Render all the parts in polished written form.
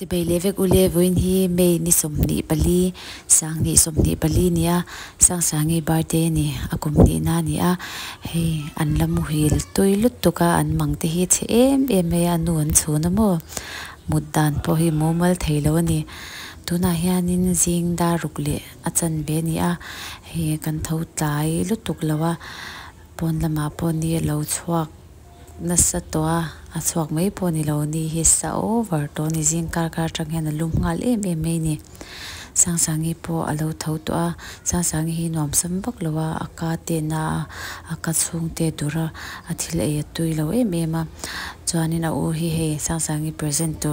si bei levek ule voin hi mei ni somni pali sang ni somni pali nia sang i birthday ni akum ni na ni a hei an lamu hil toilut tuka an mangte hi che em me anu an chuna mo muddan po hi momal theilo ni tuna hianin jing da rukle achan be ni a he kan tho tlai lutuk lawa pon lama pon ni lo chuak nasa toa a chuak mai pon ni lo ni hi sa over to ni jing kar tang hian lum ngal em ni sangi po alo tho to a sangi hi nom sam bak lawa aka te na aka chung te dura athil e tui lo ma chuanin a u hi he sangi present to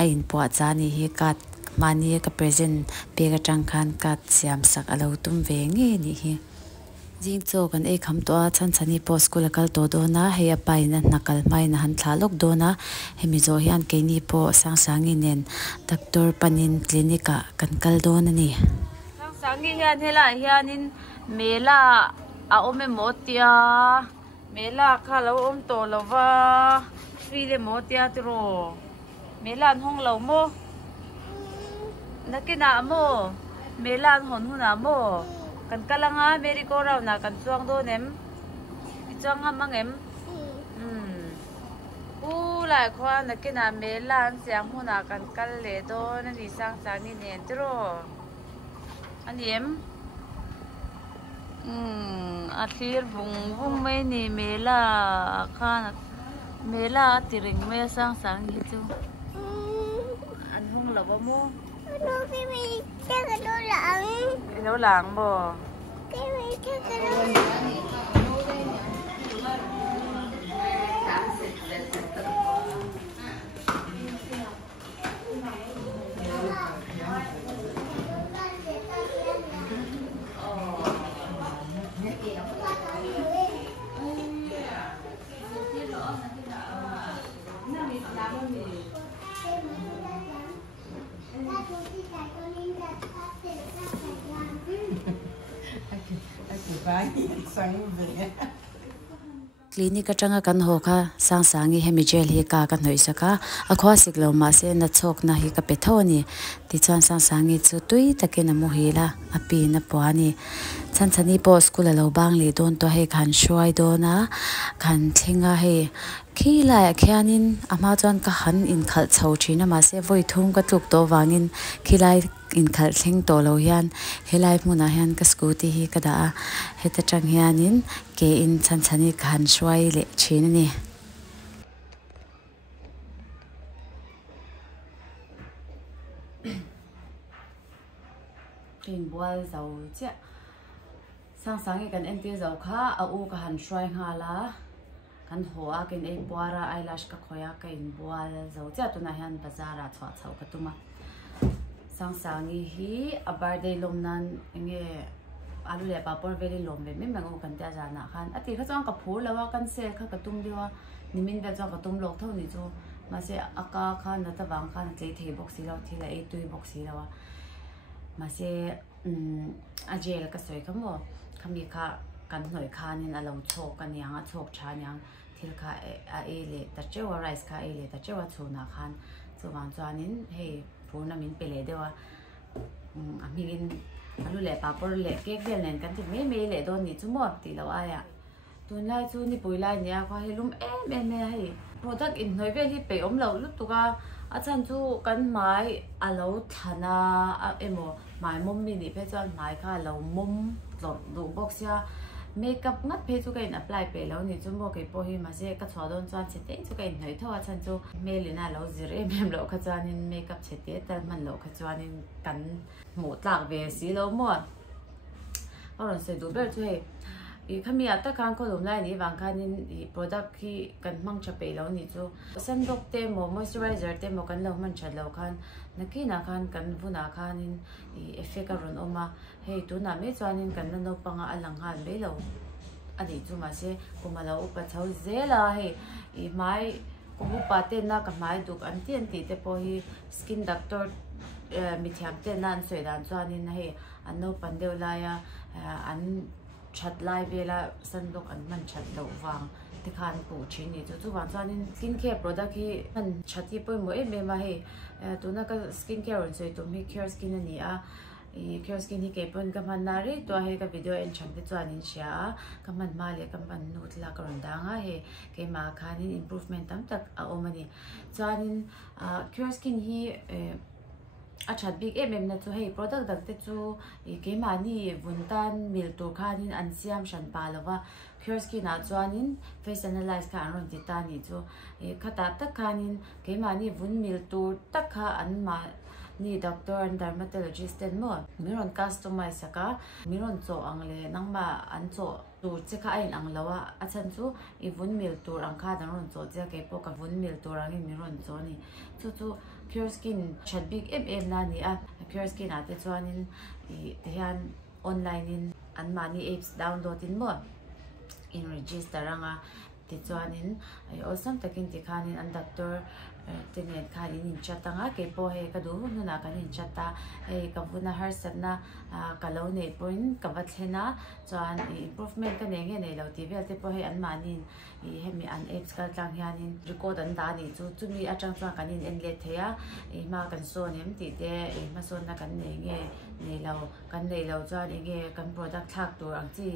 a in po chani hi kat mani ka present pe ka tang khan kat siam sak alo tum ve nge ni hi jing cho kan e kham to a chani po school kal to do na he a pai na nakal mai na han thalok do na hemi zo hian ke ni po sangi nen doctor panin clinica kan kal do na ni sangi hian hela hianin mela a ome motia mela khala om to lova file motia tro mela hong lo mo nakina mo mela hon huna mo kan kalanga meri ko raw na kan chuang do nem chuang mangem lai khwa nakina mela siang huna kan kal le do na ni sang ni nen tro aniem athir bung mai ni mela khan mela tiring me sang hi chu an hung lo ba mo no fi mi cha ka lo lang bo ke mi cha ka clinic atanga kan ho kha sangi hemi gel hi ka kan hoi saka akhwa siklo ma se na chok na hi ka pe thoni ti chan sangi chu tui takena mo hila api na pawani chani po school lo bang le don to he khan shwai do na khan thinga he khila khianin ama chan ka han in khal chho thina ma se voi thum ka tuk to wangin khilai in khal thing to lo hian helai muna hian ka scooty hi ka da heta tang hianin ke in chani khan shwai le chin ni in boil zau che sangi kan enti zau kha a u ka han shwai ngala kan ho a ken ei puara eyelash ka khoya ka in boil zau che tu na hian bazara chwa chau ka tuma sangi hi a birthday lom nan nge alu le papor very lom ve me mango kan ta jana khan ati kha chang ka phur lawa kan se kha ka tum diwa nimin da chang ka tum lok tho ni chu ma se aka khan na ta wang khan tlei thei box si lo thila e tui box si lawa ma se ajel ka soi kamo khami kha kan noi khanin alo chok kan yang a chok tha nyang thil kha a e le ta chewa rice kha e le ta chewa chuna khan chuwang chuanin hei phurna min pele dewa amilin alu le papor le cake vel nen kan ti me le don ni chu mo ti lo aya tunlai chu ni puilai nia kha helum em hei product in noi vel hi pe om lo lut tuka achan chu kan mai alo thana emo mai mom mi ni pe chan mai kha lo mom do box ya makeup ngat pe chu kain apply pe lo ni chu mo ke po hi ma se ka chwa don chan chete chu kain noi thawa chan chu melina lo zire mem lo kha chanin makeup chete tal man lo kha chanin kan mo tlak ve si lo mo oron se do ber chu he i khami ata kan ko lom lai ni wang khanin i product ki kan mang cha pe lo ni chu sandok te mo moisturizer te mo kan lo man cha lo khan nakina khan kan vuna khanin i effect aron oma hei tu na me chanin kan no panga alang han le lo ani chu ma se kumala upa chau zela he i mai kubu pate na ka mai duk an ti te po hi skin doctor mi thiam te nan soi dan chanin he an no pandeu la ya an chat lai vela sandok an man chat lo wang ที่คันปูชิ้นนี่จู่ๆวันจันนี่สกินแคร์โปรดักต์ที่มันชัดที่ปุ่ยมัวเม่มาให้ตัวนั้นก็สกินแคร์ส่วนตัวมีแคร์สกินนี่แคร์สกินที่เก็บปุ่นกับมันนารีตัวให้กับวิดีโอเอ็นชันที่ตัวนี้เชียกับมันมาเลยกับมันนูตละกระดังให้เก็บมาคันนี่ improvement ตั้งแต่เอามันนี่ตัวนี้แคร์สกินที่อาชัดบิ๊กนะจู่ให้ product ดักเตจู่เก็บมานี่วุ้นตันมิลตัวคันนี่อันเสียมฉันปาแล้วว่าCure Skin นะจวนนิน face analyze ค่ะอันที่ตานี่จู่ข้าตัดตักค่ะนินเกี่ยมานี่วุ้นมิลตัวตักค่ะอันมานี่ doctor and dermatologist เต็มหมดมีรอน customize สักมีรอนโจอังเลยนั่งมาอันโจตัวเจ้าค่ะไอ้อังแล้วว่าอาจารย์จู่อีวุ้นมิลตัวอังค่ะนั่งรอนโจเจ้าเก็บพวกกับวุ้นมิลตัวอังนี่มีรอนโจนี่จู่Cure Skin ชัดบิ๊กนั่นนี่Cure Skin อาจจะจวนนินที่อันออนไลน์นินอันมานี่ apps download ตินหมดin register nga tichuanin ai awesome takin tikhanin an doctor tinet khanin in chata nga ke po he ka du nu na kanin chata ei ka buna har satna kalau nei point ka bathena chuan improvement ka ne nge nei lo ti vel te po he an manin I hemi an apps ka tlang hianin record an da ni chu chumi atang chuan kanin en le theya ei ma kan so nem ti te ei ma so na kan nei nge nei lo chuan nge kan product thak tur ang chi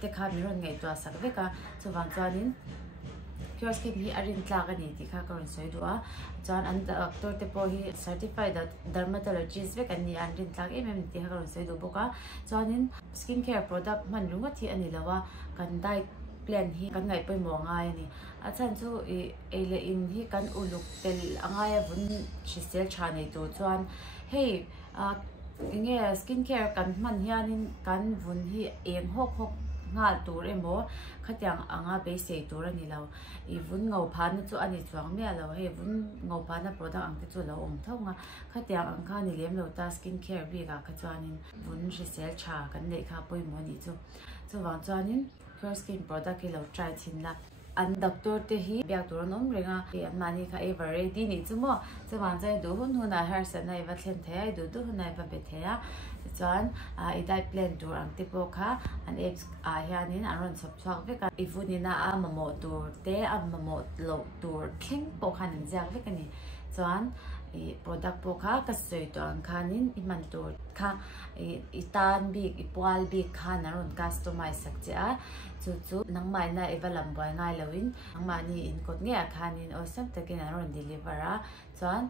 te kha mi ron ngai twa sak veka chuwang chuanin Cure Skin hi arin tla ka ni ti kha karon soi duwa chuan an doctor te po hi certified dermatologist vek an ni an rin tla em ti kha karon soi du boka chuanin skin care product man lunga thi ani lawa kan diet plan hi kan ngai poi mo ngai ni achan chu ele in hi kan uluk tel angai bun chisel chane tu chuan hey nge skin care kan man hianin kan bun hi eng hok nga tur emo khatyang anga be se tur ani lo I vun ngau phan chu ani chuang me lo he vun ngau phan na product ang te chu lo om thonga khatyang ang kha ni lem lo ta skin care bi ga kha chuanin vun resell cha kan nei kha poi mo ni chu wang chuanin Cure Skin product ki lo try chin la an doctor te hi bia tur nom renga an mani kha ever ready ni chu mo wang chai du hun na har sa nai va thlen the ai du nai va be the ya chuan I diet plan tur ang te po kha an apps hianin an ron chop chok veka ifunina mamo tur te mamo lo tur thing po khan jak veka ni chuan product po kha ka soi to an khanin iman tur kha itan bi ipwal bi khan an ron customize sak cha chu nang mai na evalam boy ngai lowin nang mani in kot nge khanin awesome takin an ron deliver a chuan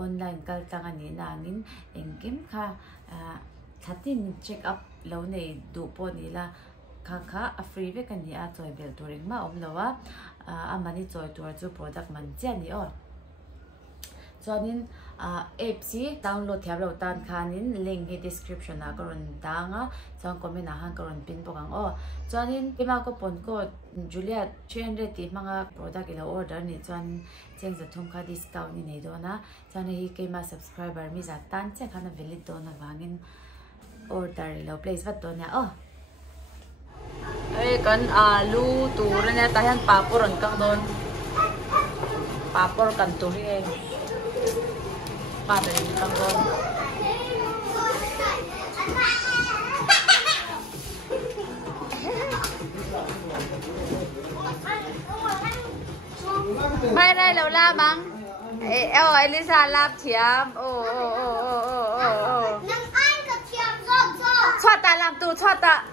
online kal tangani nangin engkim kha thatin check up lo nei du po ni la kha a free ve kan ni a choi bel turing ma om lawa amani choi tur chu product man che ni on chuanin app si download thiam lo tan khanin link hi description na karon danga chuan comment na han karon pin pokang chuanin ima ko pon ko Julia 300 ti manga product ila order ni chuan cheng za thum kha discount ni nei do na chuan hi kema subscriber mi za tan che khana valid do na wangin order lo place vat to nya Ay kan alu turan ya tahan paporon kang don papor kan turi paporin kang don mai đây lâu la măng eo Elisa lap thiam cho ta làm tu cho ta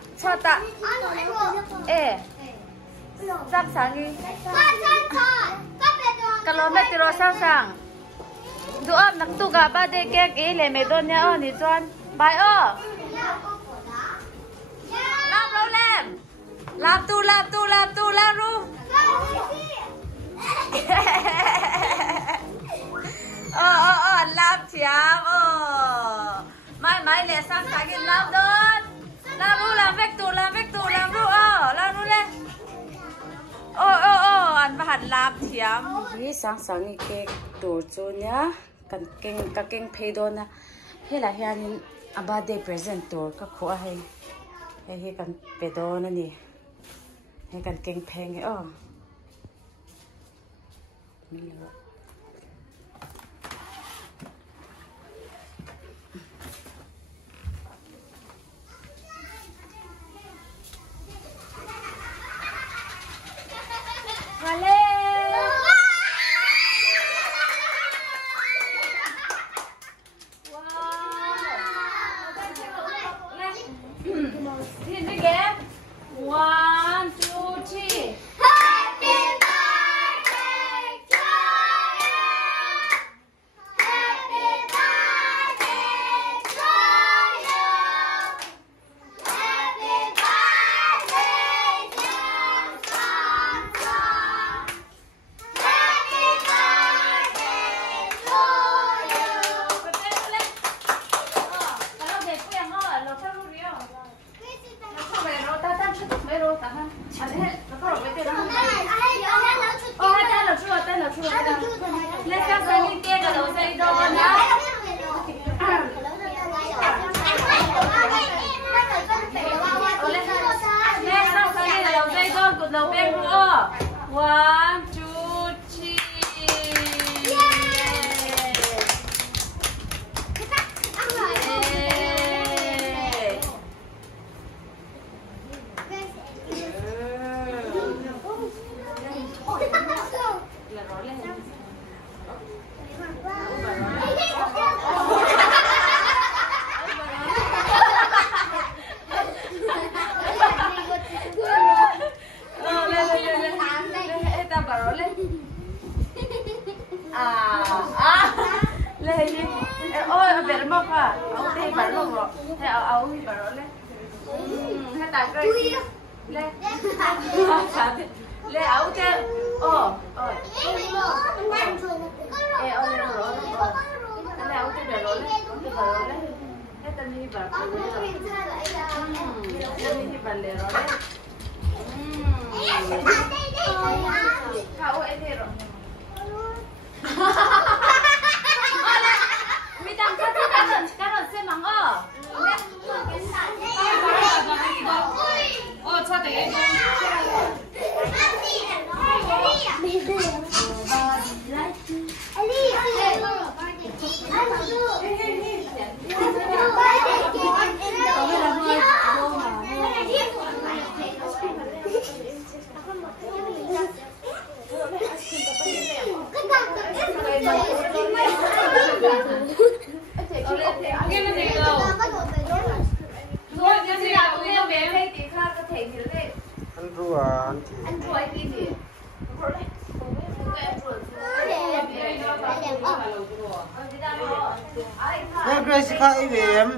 sang sang đi kalau mẹ tiro sang sang doa nak tu gaba de kek le me don ya ni chuan bai làm đâu làm tu làm ru làm thiam mai le sang sang cái làm don làm ru làm vek tu làm ru làm ru leอันว่าหันลาบเทียมนี่สังนี่เค้กตัวจูเนี่ยกันเก่งเพย์โดนนะเฮ้ยละเฮียนี่อาบาเดย์พรีเซนต์ตัวก็ขวให้กันเพย์โดนนั่นนี่ให้กันเก่งเพย์ไงนี่แหละ Lê đi. Ôi, bé nó mọc à? Áo tê bắn lồng rồi. Thế áo gì bắn nó lên. Thế tài cây. Lê. Lê áo tê. Ôi. Ê, ôi lên rồi. Lê áo tê bắn nó lên. Thế tân đi bắn nó lên. Tân đi bắn lên rồi đấy. Kau ini roh. Midang kasi karon si Mang oh. Oh, chate. Grace ka IBM.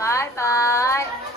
Bye bye.